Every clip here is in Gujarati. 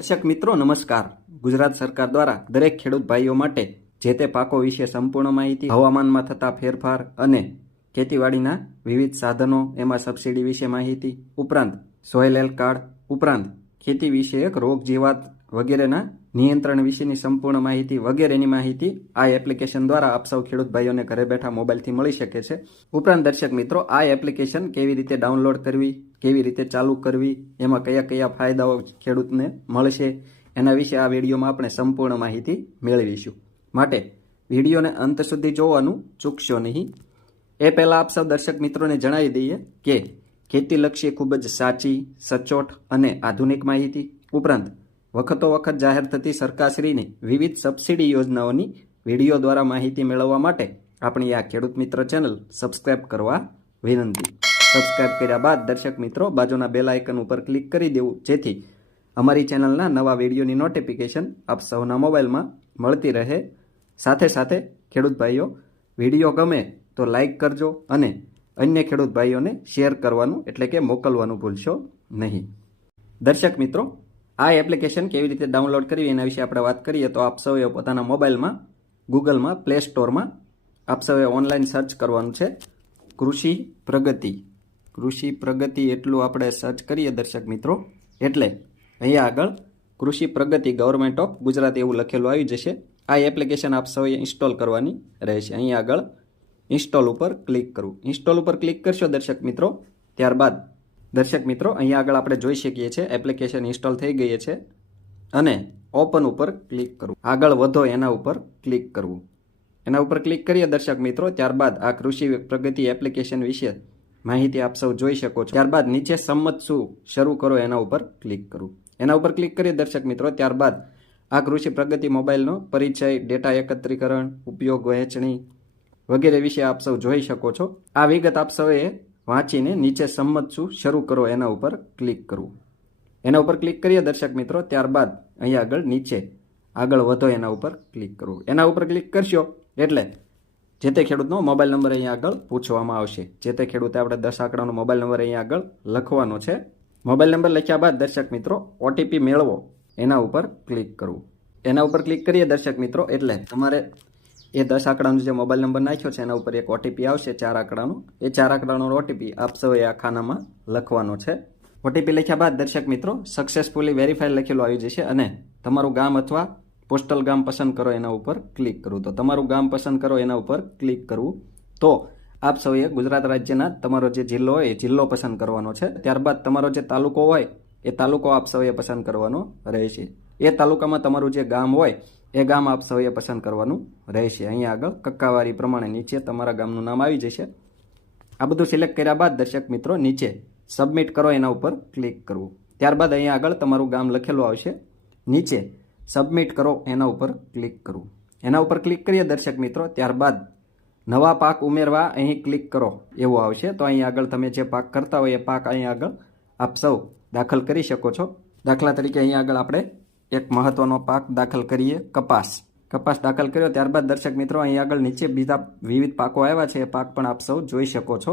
દર્શક મિત્રો, નમસ્કાર. ગુજરાત સરકાર દ્વારા દરેક ખેડૂત ભાઈઓ માટે જે તે પાકો વિશે સંપૂર્ણ માહિતી, હવામાનમાં થતા ફેરફાર અને ખેતીવાડીના વિવિધ સાધનો, એમાં સબસિડી વિશે માહિતી, ઉપરાંત સોઇલ હેલ્થ કાર્ડ, ઉપરાંત ખેતી વિષયક રોગ જીવાત વગેરેના નિયંત્રણ વિશેની સંપૂર્ણ માહિતી વગેરેની માહિતી આ એપ્લિકેશન દ્વારા આપ સૌ ખેડૂત ભાઈઓને ઘરે બેઠા મોબાઈલથી મળી શકે છે. ઉપરાંત દર્શક મિત્રો, આ એપ્લિકેશન કેવી રીતે ડાઉનલોડ કરવી કેવી રીતે ચાલુ કરવી, એમાં કયા કયા ફાયદાઓ ખેડૂતને મળશે, એના વિશે આ વિડીયોમાં આપણે સંપૂર્ણ માહિતી મેળવીશું. માટે વિડીયોને અંત સુધી જોવાનું ચૂકશો નહીં. એ પહેલાં આપ સૌ દર્શક મિત્રોને જણાવી દઈએ કે ખેતીલક્ષી ખૂબ જ સાચી, સચોટ અને આધુનિક માહિતી. ઉપરાંત વખતો વખત જાહેર થતી સરકારશ્રીની વિવિધ સબસિડી યોજનાઓની વીડિયો દ્વારા માહિતી મેળવવા માટે આપણી આ ખેડૂત મિત્ર ચેનલ સબસ્ક્રાઈબ કરવા વિનંતી. સબસ્ક્રાઇબ કર્યા બાદ દર્શક મિત્રો બાજુના બેલ આઇકન ઉપર ક્લિક કરી દેવું. જેથી અમારી ચેનલના નવા વિડીયોની નોટિફિકેશન આપ સૌના મોબાઈલમાં મળતી રહે. સાથે સાથે ખેડૂત ભાઈઓ, વીડિયો ગમે તો લાઈક કરજો અને અન્ય ખેડૂત ભાઈઓને શેર કરવાનું એટલે કે મોકલવાનું ભૂલશો નહીં. દર્શક મિત્રો, આ એપ્લિકેશન કેવી રીતે ડાઉનલોડ કરવી એના વિશે આપણે વાત કરીએ તો આપ સૌએ પોતાના મોબાઈલમાં ગૂગલમાં પ્લે સ્ટોરમાં આપ સૌએ ઓનલાઈન સર્ચ કરવાનું છે. કૃષિ પ્રગતિ. કૃષિ પ્રગતિ એટલું આપણે સર્ચ કરીએ દર્શક મિત્રો. એટલે અહીંયા આગળ કૃષિ પ્રગતિ ગવર્મેન્ટ ઓફ ગુજરાત એવું લખેલું આવી જશે. આ એપ્લિકેશન આપ સૌએ ઇન્સ્ટોલ કરવાની રહેશે. અહીંયા આગળ ઇન્સ્ટોલ ઉપર ક્લિક કરવું ઇન્સ્ટોલ ઉપર ક્લિક કરશો દર્શક મિત્રો, ત્યારબાદ દર્શક મિત્રો, અહીંયા આગળ આપણે જોઈ શકીએ છીએ એપ્લિકેશન ઇન્સ્ટોલ થઈ ગઈ છે અને ઓપન ઉપર ક્લિક કરવું આગળ વધો એના ઉપર ક્લિક કરવું. એના ઉપર ક્લિક કરીએ દર્શક મિત્રો, ત્યારબાદ આ કૃષિ પ્રગતિ એપ્લિકેશન વિશે માહિતી આપ સૌ જોઈ શકો છો. ત્યારબાદ નીચે સંમત શું શરૂ કરો એના ઉપર ક્લિક કરું. એના ઉપર ક્લિક કરીએ દર્શક મિત્રો, ત્યારબાદ આ કૃષિ પ્રગતિ મોબાઈલનો પરિચય, ડેટા એકત્રીકરણ, ઉપયોગ, વહેંચણી વગેરે વિશે આપ સૌ જોઈ શકો છો. આ વિગત આપ સૌએ વાંચીને નીચે સંમત શું શરૂ કરો એના ઉપર ક્લિક કરવું એના ઉપર ક્લિક કરીએ દર્શક મિત્રો, ત્યારબાદ અહીંયા આગળ નીચે આગળ વધો એના ઉપર ક્લિક કરવું એના ઉપર ક્લિક કરશો એટલે જે તે ખેડૂતનો મોબાઈલ નંબર અહીંયા આગળ પૂછવામાં આવશે. જે તે ખેડૂતે આપણે દસ આંકડાનો મોબાઈલ નંબર અહીંયા આગળ લખવાનો છે. મોબાઈલ નંબર લખ્યા બાદ દર્શક મિત્રો ઓટીપી મેળવો. એના ઉપર ક્લિક કરવું. એના ઉપર ક્લિક કરીએ દર્શક મિત્રો, એટલે તમારે એ દસ આંકડાનો જે મોબાઈલ નંબર નાખ્યો છે, એના ઉપર એક ઓટીપી આવશે, ચાર આંકડાનો. એ ચાર આંકડાનો ઓટીપી આપ સૌએ આ ખાનામાં લખવાનો છે. ઓટીપી લખ્યા બાદ દર્શક મિત્રો સક્સેસફુલી વેરીફાઈ લખેલું આવી જશે અને તમારું ગામ અથવા પોસ્ટલ ગામ પસંદ કરો એના ઉપર ક્લિક કરવું તો તમારું ગામ પસંદ કરો એના ઉપર ક્લિક કરવું. તો આપ સૌએ ગુજરાત રાજ્યના તમારો જે જિલ્લો હોય એ જિલ્લો પસંદ કરવાનો છે. ત્યારબાદ તમારો જે તાલુકો હોય એ તાલુકો આપ સૌએ પસંદ કરવાનો રહેશે. એ તાલુકામાં તમારું જે ગામ હોય એ ગામ આપ સૌએ પસંદ કરવાનું રહેશે. અહીંયા આગળ કક્કાવારી પ્રમાણે નીચે તમારા ગામનું નામ આવી જશે. આ બધું સિલેક્ટ કર્યા બાદ દર્શક મિત્રો નીચે સબમિટ કરો એના ઉપર ક્લિક કરવું. ત્યારબાદ અહીંયા આગળ તમારું ગામ લખેલું આવશે. નીચે સબમિટ કરો, એના ઉપર ક્લિક કરવું એના ઉપર ક્લિક કરીએ દર્શક મિત્રો, ત્યારબાદ નવા પાક ઉમેરવા અહીં ક્લિક કરો. એવું આવશે તો અહીં આગળ તમે જે પાક કરતા હોય એ પાક અહીં આગળ આપ સૌ દાખલ કરી શકો છો. દાખલા તરીકે અહીં આગળ આપણે એક મહત્વનો પાક દાખલ કરીએ, કપાસ. કપાસ દાખલ કર્યો, ત્યારબાદ દર્શક મિત્રો, અહીં આગળ નીચે બીજા વિવિધ પાકો આવ્યા છે, એ પાક પણ આપ સૌ જોઈ શકો છો.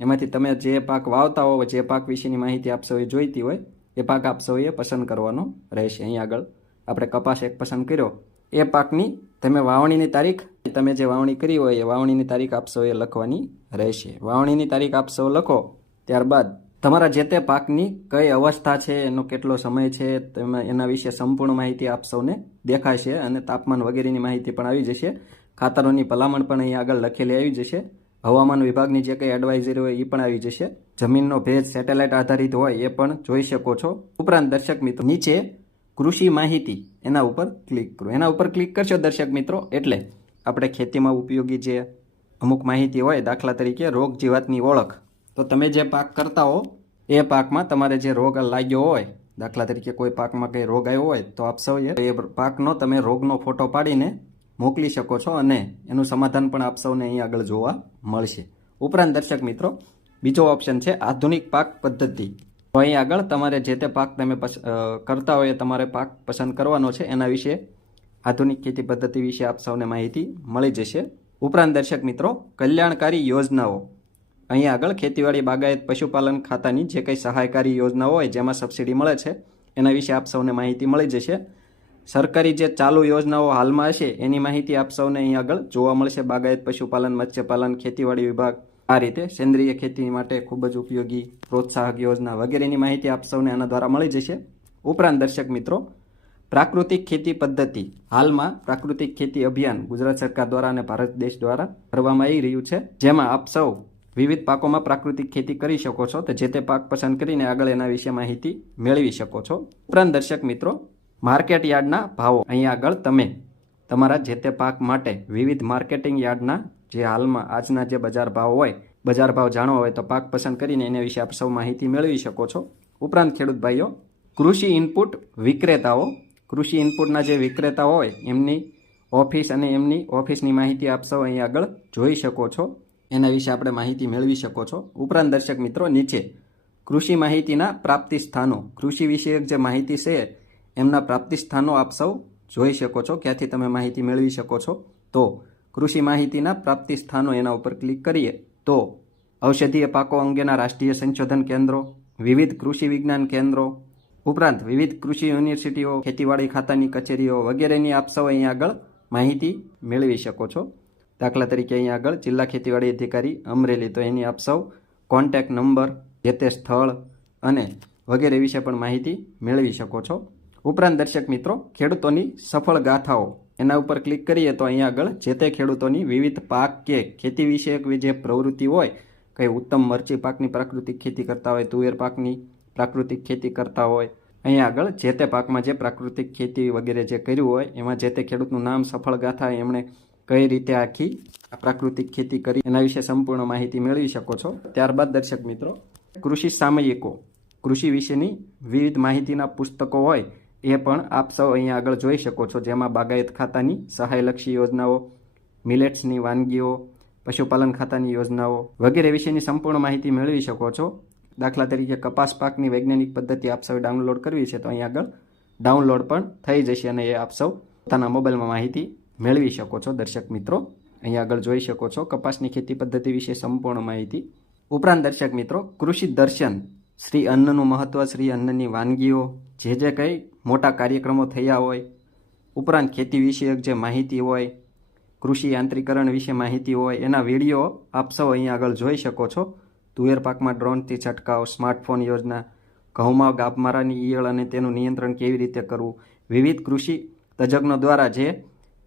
એમાંથી તમે જે પાક વાવતા હોય જે પાક વિશેની માહિતી આપ સૌએ જોઈતી હોય, એ પાક આપ સૌએ પસંદ કરવાનો રહેશે. અહીં આગળ આપણે કપાસ એક પસંદ કર્યો. એ પાકની તમે વાવણીની તારીખ, તમે જે વાવણી કરી હોય એ વાવણીની તારીખ આપશો એ લખવાની રહેશે. વાવણીની તારીખ આપશો, લખો. ત્યારબાદ તમારા જે તે પાકની કઈ અવસ્થા છે, એનો કેટલો સમય છે, તમે એના વિશે સંપૂર્ણ માહિતી આપ સૌને દેખાશે અને તાપમાન વગેરેની માહિતી પણ આવી જશે. ખાતરોની ભલામણ પણ અહીં આગળ લખેલી આવી જશે. હવામાન વિભાગની જે કંઈ એડવાઇઝરી હોય એ પણ આવી જશે. જમીનનો ભેજ સેટેલાઇટ આધારિત હોય એ પણ જોઈ શકો છો. ઉપરાંત દર્શક મિત્રો, નીચે કૃષિ માહિતી. એના ઉપર ક્લિક કરો. એના ઉપર ક્લિક કરશો દર્શક મિત્રો, એટલે આપણે ખેતીમાં ઉપયોગી જે અમુક માહિતી હોય દાખલા તરીકે રોગ જીવાતની ઓળખ. તો તમે જે પાક કરતા હો, એ પાકમાં તમારે જે રોગ લાગ્યો હોય, દાખલા તરીકે કોઈ પાકમાં કંઈ રોગ આવ્યો હોય, તો આપ સૌએ એ પાકનો તમે રોગનો ફોટો પાડીને મોકલી શકો છો અને એનું સમાધાન પણ આપ સૌને અહીં આગળ જોવા મળશે. ઉપરાંત દર્શક મિત્રો, બીજો ઓપ્શન છે આધુનિક પાક પદ્ધતિ. તો અહીં આગળ તમારે જે તે પાક તમે કરતા હોય તમારે પાક પસંદ કરવાનો છે. એના વિશે આધુનિક ખેતી પદ્ધતિ વિશે આપ સૌને માહિતી મળી જશે. ઉપરાંત દર્શક મિત્રો, કલ્યાણકારી યોજનાઓ. અહીં આગળ ખેતીવાડી, બાગાયત, પશુપાલન ખાતાની જે કંઈ સહાયકારી યોજનાઓ હોય જેમાં સબસિડી મળે છે, એના વિશે આપ સૌને માહિતી મળી જશે. સરકારી જે ચાલુ યોજનાઓ હાલમાં હશે, એની માહિતી આપ સૌને અહીં આગળ જોવા મળશે. બાગાયત, પશુપાલન, મત્સ્યપાલન, ખેતીવાડી વિભાગ આ રીતે સેન્દ્રિય ખેતી માટે ખૂબ જ ઉપયોગી, પ્રોત્સાહક યોજના વગેરેની માહિતી આપ સૌને આના દ્વારા મળી જશે. ઉપરાંત દર્શક મિત્રો, પ્રાકૃતિક ખેતી પદ્ધતિ હાલમાં પ્રાકૃતિક ખેતી અભિયાન ગુજરાત સરકાર દ્વારા અને ભારત દેશ દ્વારા કરવામાં આવી રહ્યું છે. જેમાં આપ સૌ વિવિધ પાકોમાં પ્રાકૃતિક ખેતી કરી શકો છો તો જે તે પાક પસંદ કરીને આગળ એના વિશે માહિતી મેળવી શકો છો. ઉપરાંત દર્શક મિત્રો, માર્કેટ યાર્ડના ભાવો. અહીંયા આગળ તમે તમારા જે તે પાક માટે વિવિધ માર્કેટિંગ યાર્ડના જે હાલમાં આજના જે બજાર ભાવ હોય, બજાર ભાવ જાણવો હોય તો પાક પસંદ કરીને એના વિશે આપ સૌ માહિતી મેળવી શકો છો. ઉપરાંત ખેડૂત ભાઈઓ, કૃષિ ઇનપુટ વિક્રેતાઓ, કૃષિ ઇનપુટના જે વિક્રેતા હોય, એમની ઓફિસ અને એમની ઓફિસની માહિતી આપ સૌ અહીં આગળ જોઈ શકો છો. એના વિશે આપણે માહિતી મેળવી શકો છો. ઉપરાંત દર્શક મિત્રો, નીચે કૃષિ માહિતીના પ્રાપ્તિ સ્થાનો, કૃષિ વિષયક જે માહિતી છે, એમના પ્રાપ્તિ સ્થાનો આપ સૌ જોઈ શકો છો. ક્યાંથી તમે માહિતી મેળવી શકો છો? તો કૃષિ માહિતીના પ્રાપ્તિ સ્થાનો એના ઉપર ક્લિક કરીએ તો ઔષધીય પાકો અંગેના રાષ્ટ્રીય સંશોધન કેન્દ્રો, વિવિધ કૃષિ વિજ્ઞાન કેન્દ્રો, ઉપરાંત વિવિધ કૃષિ યુનિવર્સિટીઓ, ખેતીવાડી ખાતાની કચેરીઓ વગેરેની આપ સૌ અહીં આગળ માહિતી મેળવી શકો છો. દાખલા તરીકે અહીં આગળ જિલ્લા ખેતીવાડી અધિકારી અમરેલી, તો એની આપ સૌ કોન્ટેક્ટ નંબર જે તે સ્થળ અને વગેરે વિશે પણ માહિતી મેળવી શકો છો. ઉપરાંત દર્શક મિત્રો, ખેડૂતોની સફળ ગાથાઓ એના ઉપર ક્લિક કરીએ તો અહીંયા આગળ જે તે ખેડૂતોની વિવિધ પાક કે ખેતી વિષયક જે પ્રવૃત્તિ હોય, કંઈ ઉત્તમ મરચી પાકની પ્રાકૃતિક ખેતી કરતા હોય, તુવેર પાકની પ્રાકૃતિક ખેતી કરતા હોય, અહીંયા આગળ જે તે પાકમાં જે પ્રાકૃતિક ખેતી વગેરે જે કર્યું હોય, એમાં જે તે ખેડૂતનું નામ સફળ ગાથા એમણે કઈ રીતે આખી પ્રાકૃતિક ખેતી કરી, એના વિશે સંપૂર્ણ માહિતી મેળવી શકો છો. ત્યારબાદ દર્શક મિત્રો, કૃષિ સામયિકો. કૃષિ વિશેની વિવિધ માહિતીના પુસ્તકો હોય એ પણ આપ સૌ અહીંયા આગળ જોઈ શકો છો, જેમાં બાગાયત ખાતાની સહાયલક્ષી યોજનાઓ, મિલેટ્સની વાનગીઓ, પશુપાલન ખાતાની યોજનાઓ વગેરે વિશેની સંપૂર્ણ માહિતી મેળવી શકો છો. દાખલા તરીકે કપાસ પાકની વૈજ્ઞાનિક પદ્ધતિ આપ સૌ ડાઉનલોડ કરવી છે, તો અહીં આગળ ડાઉનલોડ પણ થઈ જશે અને એ આપ સૌ પોતાના મોબાઈલમાં માહિતી મેળવી શકો છો, દર્શક મિત્રો. અહીંયા આગળ જોઈ શકો છો, કપાસની ખેતી પદ્ધતિ વિશે સંપૂર્ણ માહિતી. ઉપરાંત દર્શક મિત્રો, કૃષિ દર્શન, શ્રી અન્નનું મહત્વ, શ્રી અન્નની વાનગીઓ જે જે કંઈ મોટા કાર્યક્રમો થયા હોય, ઉપરાંત ખેતી વિષયક જે માહિતી હોય, કૃષિ યાંત્રિકરણ વિશે માહિતી હોય, એના વીડિયો આપ સૌ અહીંયા આગળ જોઈ શકો છો. તુવેર પાકમાં ડ્રોનથી છંટકાવ, સ્માર્ટફોન યોજના ઘઉંમાં ગાભમારાની ઈયળ અને તેનું નિયંત્રણ કેવી રીતે કરવું? વિવિધ કૃષિ તજજ્ઞો દ્વારા જે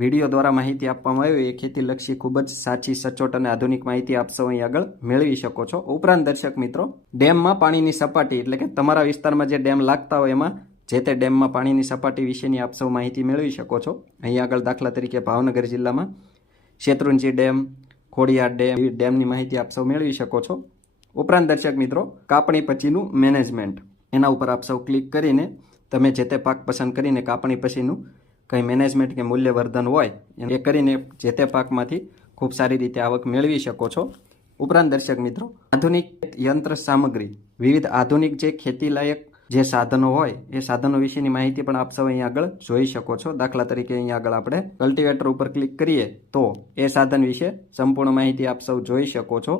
વીડિયો દ્વારા માહિતી આપવામાં આવી. એ ખેતીલક્ષી ખૂબ જ સાચી, સચોટ અને આધુનિક માહિતી આપશો અહીં આગળ મેળવી શકો છો. ઉપરાંત દર્શક મિત્રો, ડેમમાં પાણીની સપાટી, એટલે કે તમારા વિસ્તારમાં જે ડેમ લાગતા હોય એમાં, જે તે ડેમમાં પાણીની સપાટી વિશેની આપ સૌ માહિતી મેળવી શકો છો. અહીં આગળ દાખલા તરીકે ભાવનગર જિલ્લામાં શેત્રુંજી ડેમ, ખોડિયાર ડેમ ડેમની માહિતી આપ સૌ મેળવી શકો છો. ઉપરાંત દર્શક મિત્રો, કાપણી પછીનું મેનેજમેન્ટ. એના ઉપર આપ સૌ ક્લિક કરીને તમે જે તે પાક પસંદ કરીને કાપણી પછીનું કંઈ મેનેજમેન્ટ કે મૂલ્યવર્ધન હોય એ કરીને જે તે પાકમાંથી ખૂબ સારી રીતે આવક મેળવી શકો છો. ઉપરાંત દર્શક મિત્રો, આધુનિક યંત્ર સામગ્રી, વિવિધ આધુનિક જે ખેતીલાયક જે સાધનો હોય, એ સાધનો વિશેની માહિતી પણ આપ સૌ અહીં આગળ જોઈ શકો છો. દાખલા તરીકે અહીં આગળ આપણે કલ્ટિવેટર ઉપર ક્લિક કરીએ તો એ સાધન વિશે સંપૂર્ણ માહિતી આપ સૌ જોઈ શકો છો.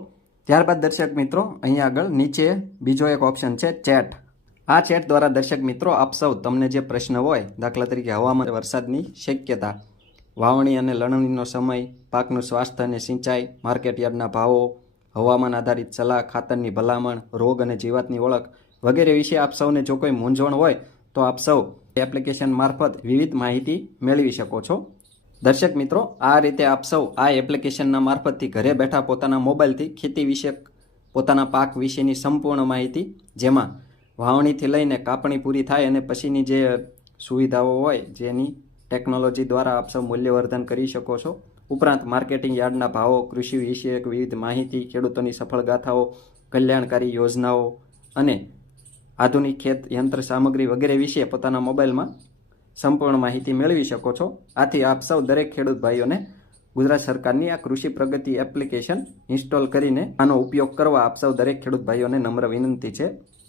ત્યારબાદ દર્શક મિત્રો, અહીં આગળ નીચે બીજો એક ઓપ્શન છે ચેટ આ ચેટ દ્વારા દર્શક મિત્રો આપ સૌ તમને જે પ્રશ્ન હોય, દાખલા તરીકે હવામાન વરસાદની શક્યતા, વાવણી અને લણણીનો સમય, પાકનું સ્વાસ્થ્ય અને સિંચાઈ, માર્કેટ યાર્ડના ભાવો, હવામાન આધારિત સલાહ, ખાતરની ભલામણ, રોગ અને જીવાતની ઓળખ વગેરે વિશે આપ સૌને જો કોઈ મૂંઝવણ હોય, તો આપ સૌ એપ્લિકેશન મારફત વિવિધ માહિતી મેળવી શકો છો. દર્શક મિત્રો, આ રીતે આપ સૌ આ એપ્લિકેશનના મારફતથી ઘરે બેઠા પોતાના મોબાઈલથી ખેતી વિષયક પોતાના પાક વિશેની સંપૂર્ણ માહિતી, જેમાં વાવણીથી લઈને કાપણી પૂરી થાય અને પછીની જે સુવિધાઓ હોય જેની ટેકનોલોજી દ્વારા આપ સૌ મૂલ્યવર્ધન કરી શકો છો. ઉપરાંત માર્કેટિંગ યાર્ડના ભાવો, કૃષિ વિષયક વિવિધ માહિતી, ખેડૂતોની સફળ ગાથાઓ, કલ્યાણકારી યોજનાઓ અને આધુનિક ખેત યંત્ર સામગ્રી વગેરે વિશે પોતાના મોબાઈલમાં સંપૂર્ણ માહિતી મેળવી શકો છો. આથી આપ સૌ દરેક ખેડૂત ભાઈઓને ગુજરાત સરકારની આ કૃષિ પ્રગતિ એપ્લિકેશન ઇન્સ્ટોલ કરીને આનો ઉપયોગ કરવા આપ સૌ દરેક ખેડૂત ભાઈઓને નમ્ર વિનંતી છે.